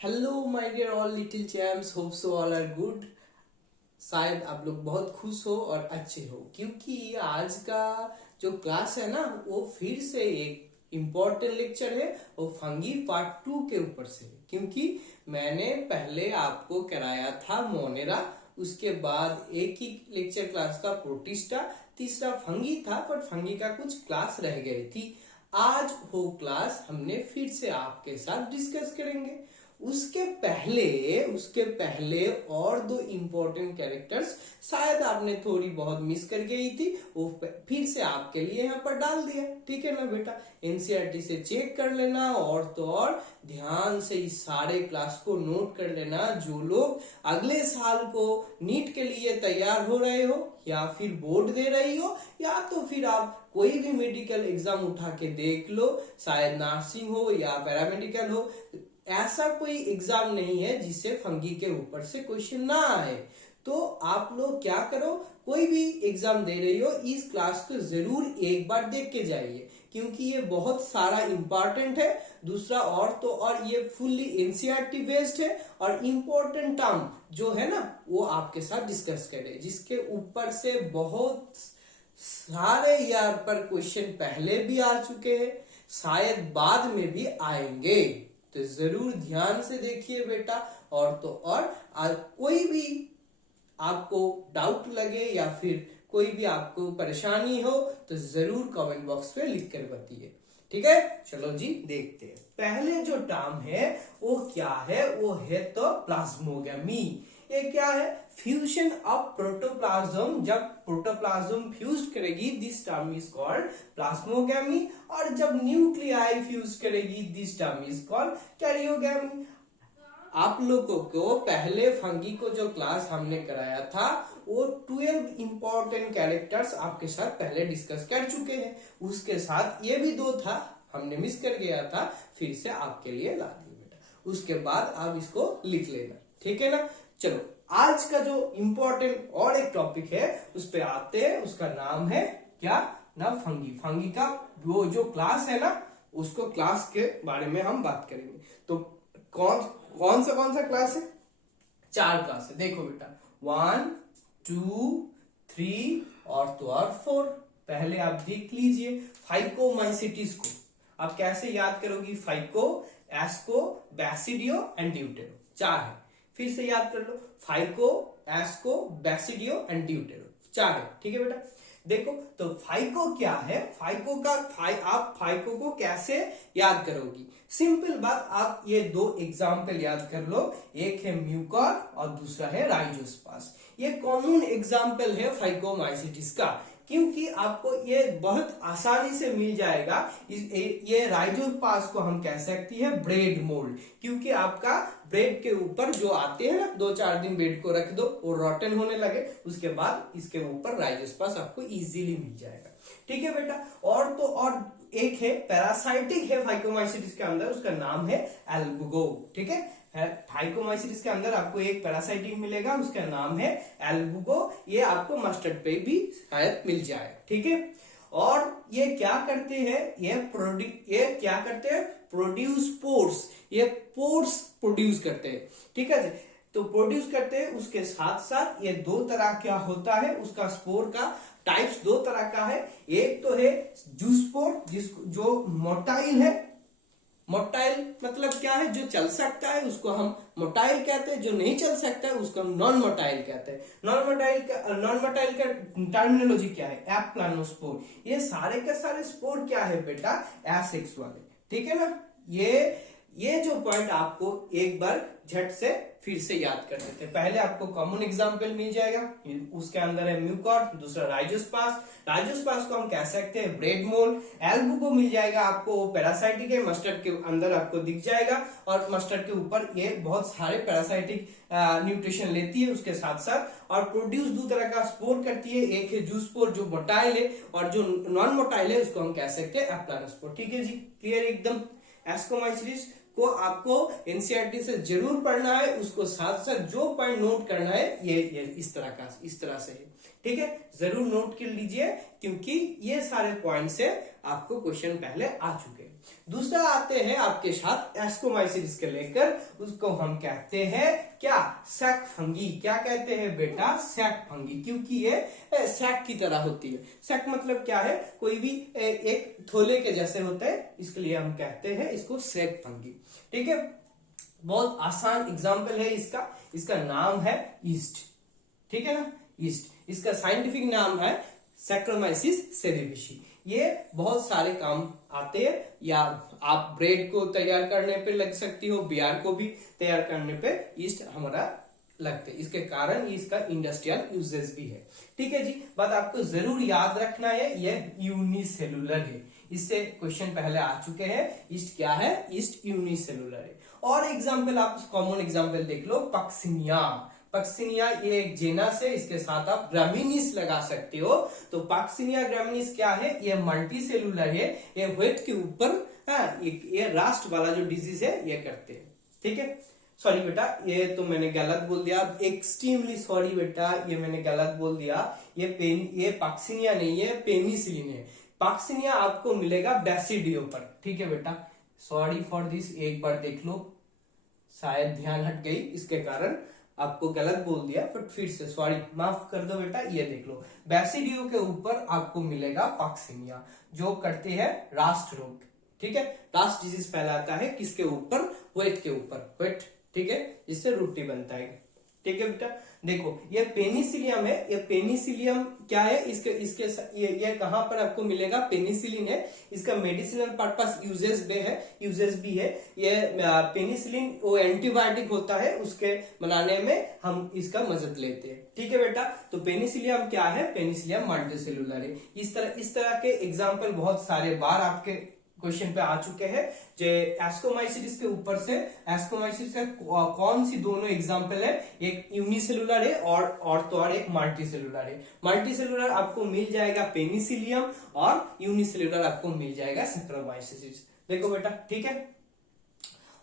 Hello my dear all little champs, hope so all are good. शायद आप लोग बहुत खुश हो और अच्छे हो, क्योंकि आज का जो क्लास है ना वो फिर से एक इम्पोर्टेंट लेक्चर है। वो फंगी पार्ट 2 के ऊपर से है, क्योंकि मैंने पहले आपको कराया था मोनेरा, उसके बाद एक ही लेक्चर क्लास था प्रोटिस्टा, तीसरा फंगी था, पर फंगी का कुछ क्लास रह गई थी। आज वो क्लास हमने फिर से आपके साथ डिस्कस करेंगे। उसके पहले और दो इम्पोर्टेंट कैरेक्टर्स शायद आपने थोड़ी बहुत मिस कर गई थी, वो फिर से आपके लिए यहाँ पर डाल दिया। ठीक है ना बेटा, एनसीईआरटी से चेक कर लेना, और तो और ध्यान से इस सारे क्लास को नोट कर लेना। जो लोग अगले साल को नीट के लिए तैयार हो रहे हो, या फिर बोर्ड दे रही हो, या तो फिर आप कोई भी मेडिकल एग्जाम उठा के देख लो, शायद नर्सिंग हो या पैरामेडिकल हो, ऐसा कोई एग्जाम नहीं है जिससे फंगी के ऊपर से क्वेश्चन ना आए। तो आप लोग क्या करो, कोई भी एग्जाम दे रही हो, इस क्लास को जरूर एक बार देख के जाइए, क्योंकि ये बहुत सारा इंपॉर्टेंट है। दूसरा और तो और ये फुल्ली एनसीईआरटी बेस्ड है, और इम्पोर्टेंट टर्म जो है ना वो आपके साथ डिस्कस करें, जिसके ऊपर से बहुत सारे ईयर पर क्वेश्चन पहले भी आ चुके हैं, शायद बाद में भी आएंगे। तो जरूर ध्यान से देखिए बेटा। और तो और कोई भी आपको डाउट लगे या फिर कोई भी आपको परेशानी हो तो जरूर कमेंट बॉक्स पे लिख कर बताइए। ठीक है, चलो जी देखते हैं। पहले जो टर्म है वो क्या है, वो है तो प्लाज्मोगेमी। ये क्या है? Fusion of protoplasm. जब प्रोटोप्लाज्म फ्यूज करेगी, this term is called plasmogamy, और जब न्यूक्लियाई फ्यूज करेगी, this term is called karyogamy. आप लोगों को पहले फंगी को जो क्लास हमने कराया था वो 12 इंपॉर्टेंट कैरेक्टर्स आपके साथ पहले डिस्कस कर चुके हैं। उसके साथ ये भी दो था, हमने मिस कर गया था, फिर से आपके लिए ला दिए बेटा। उसके बाद आप इसको लिख लेना, ठीक है ना। चलो आज का जो इम्पोर्टेंट और एक टॉपिक है उस पे आते हैं। उसका नाम है क्या ना, फंगी। फंगी का वो जो क्लास है ना, उसको क्लास के बारे में हम बात करेंगे। तो कौन सा क्लास है? 4 क्लास है। देखो बेटा, 1 2 3 और तो और 4। पहले आप देख लीजिए फाइकोमाइसिटिस को आप कैसे याद करोगी। फाइको, एस्को, बैसिडियो एंड ड्यूटेरो, 4 है। फिर से याद कर लो, फाइको, एस्को, बैसिडियो एंड ड्यूटेरो, 4 है। ठीक है बेटा, देखो तो फाइको क्या है। आप फाइको को कैसे याद करोगी? सिंपल बात, आप ये दो एग्जाम्पल याद कर लो। एक है म्यूकर और दूसरा है राइजोस्पास। ये कॉमन एग्जाम्पल है फाइकोमाइसिटिस का, क्योंकि आपको ये बहुत आसानी से मिल जाएगा। ये राइजोस्पास को हम कह सकती है ब्रेड मोल्ड, क्योंकि आपका ब्रेड के ऊपर जो आते हैं ना, 2-4 दिन ब्रेड को रख दो, वो रॉटन होने लगे, उसके बाद इसके ऊपर राइजोस्पास आपको इजीली मिल जाएगा। ठीक है बेटा, और तो और एक है पैरासाइटिक है फाइकोमाइसिटिस के अंदर, उसका नाम है एल्बुगो। ठीक है, फाइकोमाइसिटिस के अंदर आपको एक पैरासाइटिक मिलेगा, उसका नाम है एल्बुगो। ये आपको मस्टर्ड पे भी शायद मिल जाए। ठीक है, और ये क्या करते हैं, ये क्या करते हैं, प्रोड्यूस पोर्स। ये पोर्स प्रोड्यूस करते हैं। ठीक है, तो प्रोड्यूस करते हैं। उसके साथ साथ ये दो तरह क्या होता है, उसका स्पोर का टाइप्स दो तरह का है। एक तो है जूस्पोर, जो मोटाइल है। मोटाइल मतलब क्या है, जो चल सकता है उसको हम मोटाइल कहते हैं, जो नहीं चल सकता है उसको हम नॉन मोटाइल कहते हैं। नॉन मोटाइल का टर्मिनोलॉजी क्या है, एप्लानोस्पोर। ये सारे के सारे स्पोर क्या है बेटा, एसेक्स वाले। ठीक है ना, ये जो पॉइंट आपको एक बार झट से फिर से याद कर देते हैं। पहले आपको कॉमन एग्जांपल मिल जाएगा, उसके अंदर है म्यूकॉर्ड, दूसरा राइजोस्पास। राइजोस्पास को हम कह सकते हैं ब्रेड मोल्ड। एल्बुगो मिल जाएगा आपको, पैरासाइटिक है, मस्टर्ड के अंदर आपको दिख जाएगा, और मस्टर्ड के ऊपर ये बहुत सारे पैरासाइटिक न्यूट्रिशन लेती है उसके साथ साथ, और प्रोड्यूस दो तरह का स्पोर करती है। एक है जूस्पोर जो मोटाइल है, और जो नॉन मोटाइल है उसको हम कह सकते हैं एप्लानोस्पोर। ठीक है जी, क्लियर एकदम। एस्कोमाइसिटिस को आपको एनसीईआरटी से जरूर पढ़ना है, उसको साथ साथ जो पॉइंट नोट करना है ये इस तरह से है। ठीक है, जरूर नोट कर लीजिए, क्योंकि ये सारे पॉइंट से आपको क्वेश्चन पहले आ चुके हैं। दूसरा आते हैं आपके साथ एस्कोमाइसिस के लेकर, उसको हम कहते हैं क्या, सैक फंगी। क्या कहते हैं बेटा, सैक फंगी, क्योंकि ये सैक की तरह होती है। सैक मतलब क्या है, कोई भी एक थोले के जैसे होते हैं, इसके लिए हम कहते हैं इसको सैक फंगी। ठीक है, बहुत आसान एग्जाम्पल है इसका, इसका नाम है ईस्ट। ठीक है ना, ईस्ट, इसका साइंटिफिक नाम है सैक्रोमाइसिस सेरेविशी। ये बहुत सारे काम आते हैं, या आप ब्रेड को तैयार करने पे लग सकती हो, बियर को भी तैयार करने पे ईस्ट हमारा लगते हैं। इसके कारण इसका इंडस्ट्रियल यूजेस भी है। ठीक है जी, बात आपको जरूर याद रखना है, यह यूनिसेलुलर है। इससे क्वेश्चन पहले आ चुके हैं। ईस्ट क्या है, ईस्ट यूनिसेलुलर है। और एग्जाम्पल आप कॉमन एग्जाम्पल देख लो, पक्सिनिया। पक्सिनिया ये एक जेनस है, इसके साथ आप ग्रामिनीस लगा सकते हो। तो पक्सिनिया ग्रामिनीस क्या है, ये मल्टी सेलुलर है, ये व्हेट के ऊपर ये रास्ट वाला जो डिजीज है ये करते हैं। ठीक है, सॉरी बेटा, ये तो मैंने गलत बोल दिया, एक्सट्रीमली सॉरी बेटा, ये मैंने गलत बोल दिया। ये पक्सिनिया नहीं है, पेनिसिलिन है। पक्सिनिया आपको मिलेगा बैसिडियो पर। ठीक है बेटा, सॉरी फॉर दिस, एक बार देख लो, शायद ध्यान हट गई इसके कारण आपको गलत बोल दिया, बट फिर से सॉरी, माफ कर दो बेटा। ये देख लो, बैसिडियो के ऊपर आपको मिलेगा पक्सिनिया, जो करते हैं रास्ट रोग। ठीक है, रास्ट डिजीज फैलाता है किसके ऊपर, व्हेट के ऊपर, व्हेट। ठीक है, जिससे रोटी बनता है। ठीक है बेटा, देखो ये पेनिसिलियम है। ये पेनिसिलियम क्या है, इसके ये कहां पर आपको मिलेगा, पेनिसिलिन है। इसका मेडिसिनल पर्पस यूजेस भी है। ये पेनिसिलिन वो एंटीबायोटिक होता है, उसके बनाने में हम इसका मदद लेते हैं। ठीक है बेटा, तो पेनिसिलियम क्या है, पेनिसिलियम मल्टीसेलुलर है। इस तरह के एग्जाम्पल बहुत सारे बार आपके क्वेश्चन पे आ चुके हैं। जो एस्कोमाइसिस के ऊपर से, एस्कोमाइसिस का कौन सी दोनों एग्जांपल है, एक यूनिसेलुलर है और एक मल्टीसेलुलर है। मल्टीसेलुलर आपको मिल जाएगा पेनिसिलियम, और यूनिसेलुलर आपको मिल जाएगा सैक्रोमाइसिस। देखो बेटा, ठीक है,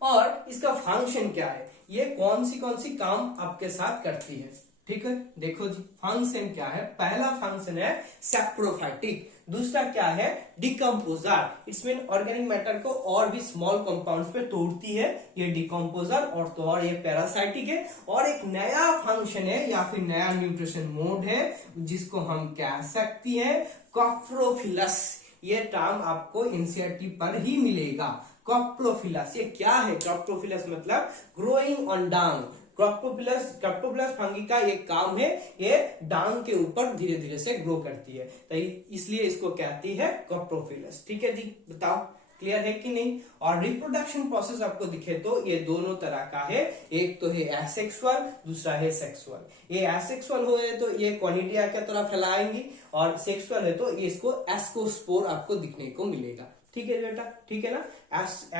और इसका फंक्शन क्या है, ये कौन सी काम आपके साथ करती है। ठीक है, देखो जी, फंक्शन क्या है। पहला फंक्शन है सैप्रोफाइटिक, दूसरा क्या है, decomposer. It's mean organic matter को और भी स्मॉल कंपाउंड्स पे तोड़ती है, ये डिकम्पोजर। और ये पैरासाइटिक है। और एक नया फंक्शन है या फिर नया न्यूट्रिशन मोड है, जिसको हम कह सकती है कॉप्रोफिलस। ये टर्म आपको एनसीईआरटी पर ही मिलेगा, कॉप्रोफिलस। ये क्या है, कॉप्रोफिलस मतलब ग्रोइंग ऑन डांग। क्रप्टोपिलस फंगी का एक काम है, ये डांग के ऊपर धीरे धीरे से ग्रो करती है, तो इसलिए इसको कहती है कॉप्रोफिलस। ठीक है जी, बताओ क्लियर है कि नहीं। और रिप्रोडक्शन प्रोसेस आपको दिखे तो ये दोनों तरह का है, एक तो है एसेक्सुअल, दूसरा है सेक्सुअल। ये एसेक्सुअल हो तो ये कॉनिडिया की तरह फैलाएंगी, और सेक्सुअल है तो ये इसको एस्कोस्पोर आपको दिखने को मिलेगा। ठीक है बेटा, ठीक है ना।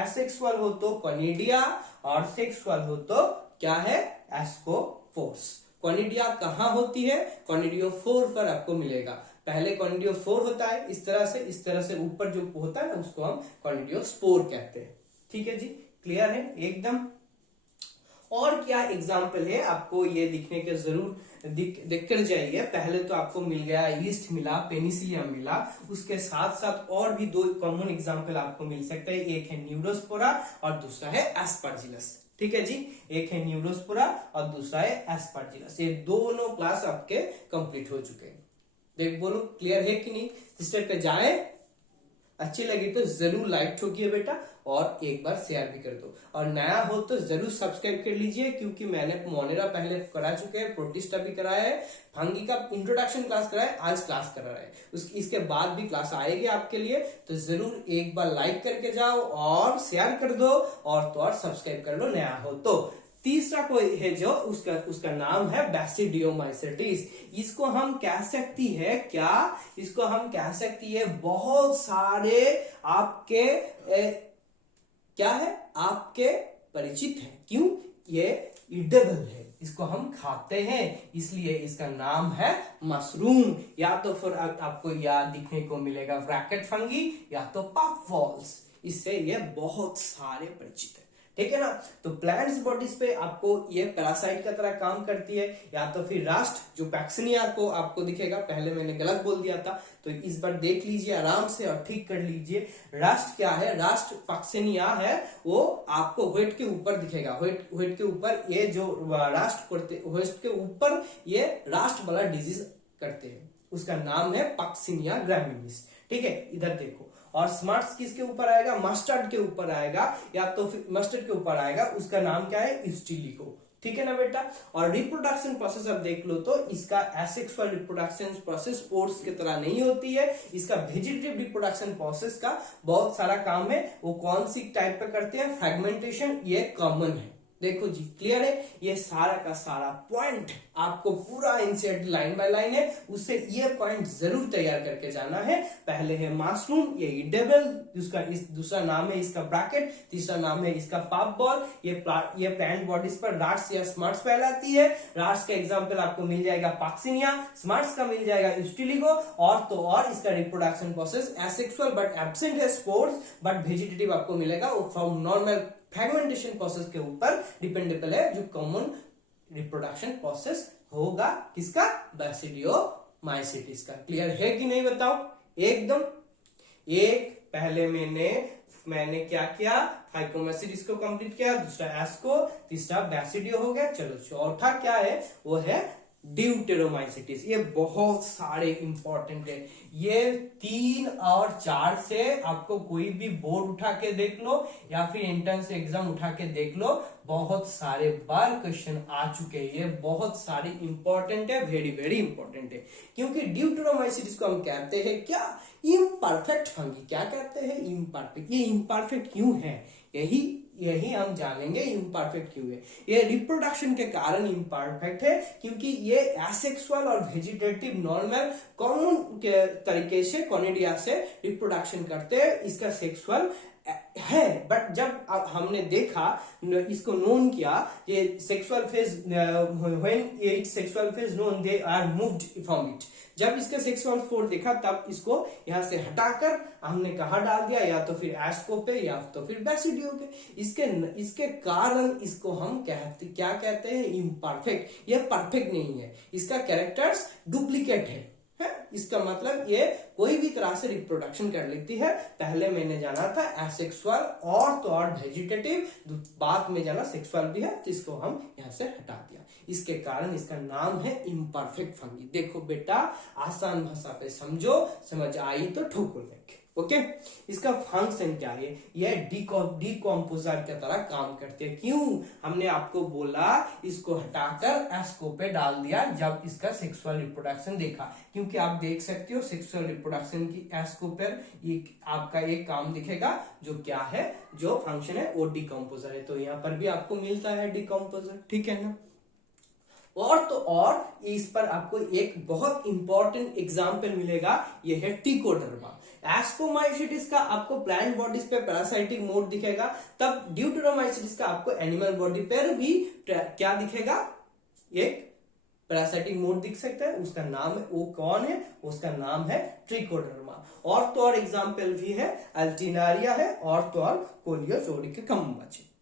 एसेक्सुअल हो तो कॉनिडिया, और सेक्सुअल हो तो क्या है, एस्कोफोर्स। कॉनिडिया कहाँ होती है, कॉनिडियोफोर पर आपको मिलेगा। पहले कॉनिडियोफोर होता है इस तरह से ऊपर जो होता है ना, उसको हम कॉनिडियोस्पोर कहते हैं। ठीक है जी, क्लियर है एकदम। और क्या एग्जाम्पल है, आपको ये दिखने के जरूर देख कर जाइए। पहले तो आपको मिल गया ईस्ट मिला, पेनिसिलियम मिला, उसके साथ साथ और भी दो कॉमन एग्जाम्पल आपको मिल सकते हैं। एक है न्यूरोस्पोरा और दूसरा है एस्परजिलस। ठीक है जी, एक है न्यूरोस्पोरा और दूसरा है एस्परजिलस। ये दोनों क्लास आपके कंप्लीट हो चुके हैं। देख बोलो क्लियर है कि नहीं। सिस्टर पे जाए, अच्छी लगी तो जरूर लाइक ठोकिए बेटा, और एक बार शेयर भी कर दो। और नया हो तो जरूर सब्सक्राइब कर लीजिए, क्योंकि मैंने मोनेरा पहले करा चुके हैं, प्रोटिस्टा भी कराया है, फंगी का इंट्रोडक्शन क्लास कराया है, आज क्लास करा रहा है, इसके बाद भी क्लास आएगी आपके लिए। तो जरूर एक बार लाइक करके जाओ और शेयर कर दो, और तो और सब्सक्राइब कर लो नया हो तो। तीसरा कोई है जो उसका नाम है बैसिडियोमाइसिटिस। इसको हम कह सकती है क्या, इसको हम कह सकती है बहुत सारे आपके क्या है, आपके परिचित है। क्यों, ये ईडेबल है, इसको हम खाते हैं, इसलिए इसका नाम है मशरूम। या तो फिर आपको याद दिखने को मिलेगा ब्रैकेट फंगी, या तो पफ बॉल्स। इससे ये बहुत सारे परिचित है। ठीक है ना। तो प्लांट्स बॉडीज पे आपको ये पैरासाइट का तरह काम करती है, या तो फिर रास्ट जो पैक्सिनिया को आपको दिखेगा, पहले मैंने गलत बोल दिया था तो इस बार देख लीजिए आराम से और ठीक कर लीजिए। रास्ट क्या है, रास्ट पैक्सिनिया है, वो आपको व्हेट के ऊपर दिखेगा, व्हेट के ऊपर ये जो रास्ट करते, व्हेट के ऊपर ये रास्ट वाला डिजीज करते हैं, उसका नाम है पैक्सिनिया ग्रामिनीस। ठीक है, इधर देखो। और स्मार्ट्स किसके ऊपर आएगा, मस्टर्ड के ऊपर आएगा, या तो फिर मस्टर्ड के ऊपर आएगा, उसका नाम क्या है, यूस्टिलिको। ठीक है ना बेटा। और रिप्रोडक्शन प्रोसेस अब देख लो तो इसका एसेक्सुअल रिप्रोडक्शन प्रोसेस स्पोर्ट्स की तरह नहीं होती है, इसका वेजिटेटिव रिप्रोडक्शन प्रोसेस का बहुत सारा काम है। वो कौन सी टाइप पे करते हैं, फ्रेगमेंटेशन, ये कॉमन है। देखो जी, क्लियर है, ये सारा का सारा पॉइंट आपको पूरा एनसीईआरटी लाइन बाय लाइन है, उससे ये पॉइंट जरूर तैयार करके जाना है। पहले है मशरूम, ये ईडेबल, दूसरा नाम है इसका ब्रैकेट, तीसरा नाम है इसका पाप बॉल। ये प्लांट बॉडीज पर राट्स या स्मार्ट्स फैलाती है। राट्स का एग्जांपल आपको मिल जाएगा पैक्सिनिया, स्मार्ट्स का मिल जाएगा यूस्टिलिको। और तो और इसका reproduction process asexual but absent है स्पोर्ट्स, बट वेजिटेटिव आपको मिलेगा वो फ्रॉम नॉर्मल फ्रेगमेंटेशन प्रोसेस के ऊपर डिपेंडेबल है, जो कॉमन रिप्रोडक्शन प्रोसेस होगा किसका, बैसिडियोमाइसीट्स का। क्लियर है कि नहीं बताओ एकदम। एक पहले मैंने क्या किया, फाइकोमैसिडिस को कंप्लीट किया, दूसरा एस्को, तीसरा बैसिडियो हो गया। चलो चौथा क्या है, वो है ड्यूटेरोमाइसीट्स। ये बहुत सारे इंपॉर्टेंट है, ये 3 और 4 से आपको कोई भी बोर्ड उठा के देख लो या फिर एंट्रेंस एग्जाम उठा के देख लो, बहुत सारे बार क्वेश्चन आ चुके हैं। ये बहुत सारे इंपॉर्टेंट है, वेरी वेरी इंपॉर्टेंट है। क्योंकि ड्यूटेरोमाइसीट्स को हम कहते हैं क्या, इम्परफेक्ट फंगी। क्या कहते हैं, इम्परफेक्ट। ये इम्परफेक्ट क्यों है, यही हम जानेंगे इम्परफेक्ट क्यों है। ये रिप्रोडक्शन के कारण इम्परफेक्ट है, क्योंकि ये एसेक्सुअल और वेजिटेटिव नॉर्मल कॉमन के तरीके से कॉनिडिया से रिप्रोडक्शन करते हैं। इसका सेक्सुअल है, बट जब हमने देखा, इसको नोन किया, ये sexual phase, when it sexual phase known they are moved from it. जब इसका सेक्सुअल फोर देखा तब इसको यहां से हटाकर हमने कहा डाल दिया, या तो फिर एस्को पे या तो फिर बैसिडियो पे। इसके कारण इसको हम क्या कहते हैं, इम्परफेक्ट। ये परफेक्ट नहीं है, इसका कैरेक्टर्स डुप्लीकेट है। इसका मतलब ये कोई भी तरह से रिप्रोडक्शन कर लेती है। पहले मैंने जाना था एसेक्सुअल और तो और वेजिटेटिव, बाद में जाना सेक्सुअल भी है, तो इसको हम यहां से हटा दिया। इसके कारण इसका नाम है इम्परफेक्ट फंगी। देखो बेटा, आसान भाषा पे समझो, समझ आई तो ठोक लेंगे। ओके, इसका फंक्शन क्या है, ये डिकम्पोजर की तरह काम करते हैं। क्यों, हमने आपको बोला इसको हटाकर एस्को पे डाल दिया जब इसका सेक्सुअल रिप्रोडक्शन देखा, क्योंकि आप देख सकते हो सेक्सुअल रिप्रोडक्शन की एस्को पर आपका एक काम दिखेगा, जो क्या है, जो फंक्शन है वो डिकम्पोजर है। तो यहाँ पर भी आपको मिलता है डिकम्पोजर। ठीक है ना। और तो और इस पर आपको एक बहुत इंपॉर्टेंट एग्जाम्पल मिलेगा, ये है ट्रिकोडर्मा। एस्कोमाइसीट्स का आपको प्लांट बॉडीज पे पैरासाइटिक मोड दिखेगा, तब ड्यूटेरोमाइसीट्स का आपको एनिमल बॉडी पर भी क्या दिखेगा, एक पैरासाइटिक मोड दिख सकता है। उसका नाम है, वो कौन है, उसका नाम है ट्रिकोडर्मा। और तो और एग्जाम्पल भी है, अल्टिनारिया है, और तो और कोलियोसोरिकम।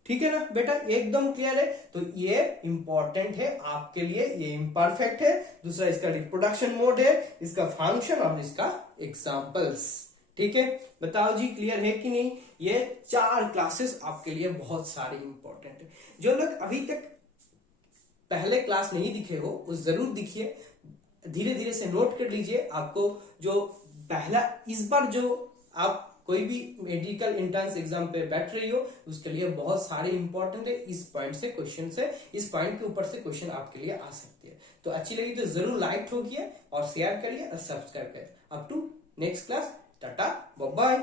ठीक है ना बेटा, एकदम क्लियर है। तो ये इंपॉर्टेंट है आपके लिए, ये इम्परफेक्ट है। दूसरा इसका रिप्रोडक्शन मोड है, इसका फंक्शन और इसका एग्जाम्पल्स। ठीक है, बताओ जी क्लियर है कि नहीं। ये 4 क्लासेस आपके लिए बहुत सारे इंपॉर्टेंट है। जो लोग अभी तक पहले क्लास नहीं दिखे हो वो जरूर दिखिए, धीरे धीरे से नोट कर लीजिए। आपको जो पहला, इस बार जो आप कोई भी मेडिकल एंट्रेंस एग्जाम पे बैठ रही हो, उसके लिए बहुत सारे इंपॉर्टेंट है। इस पॉइंट से क्वेश्चन से, इस पॉइंट के ऊपर से क्वेश्चन आपके लिए आ सकती है। तो अच्छी लगी तो जरूर लाइक ठोकिए और शेयर करिए और सब्सक्राइब करिए। Up to next class, tata bye bye.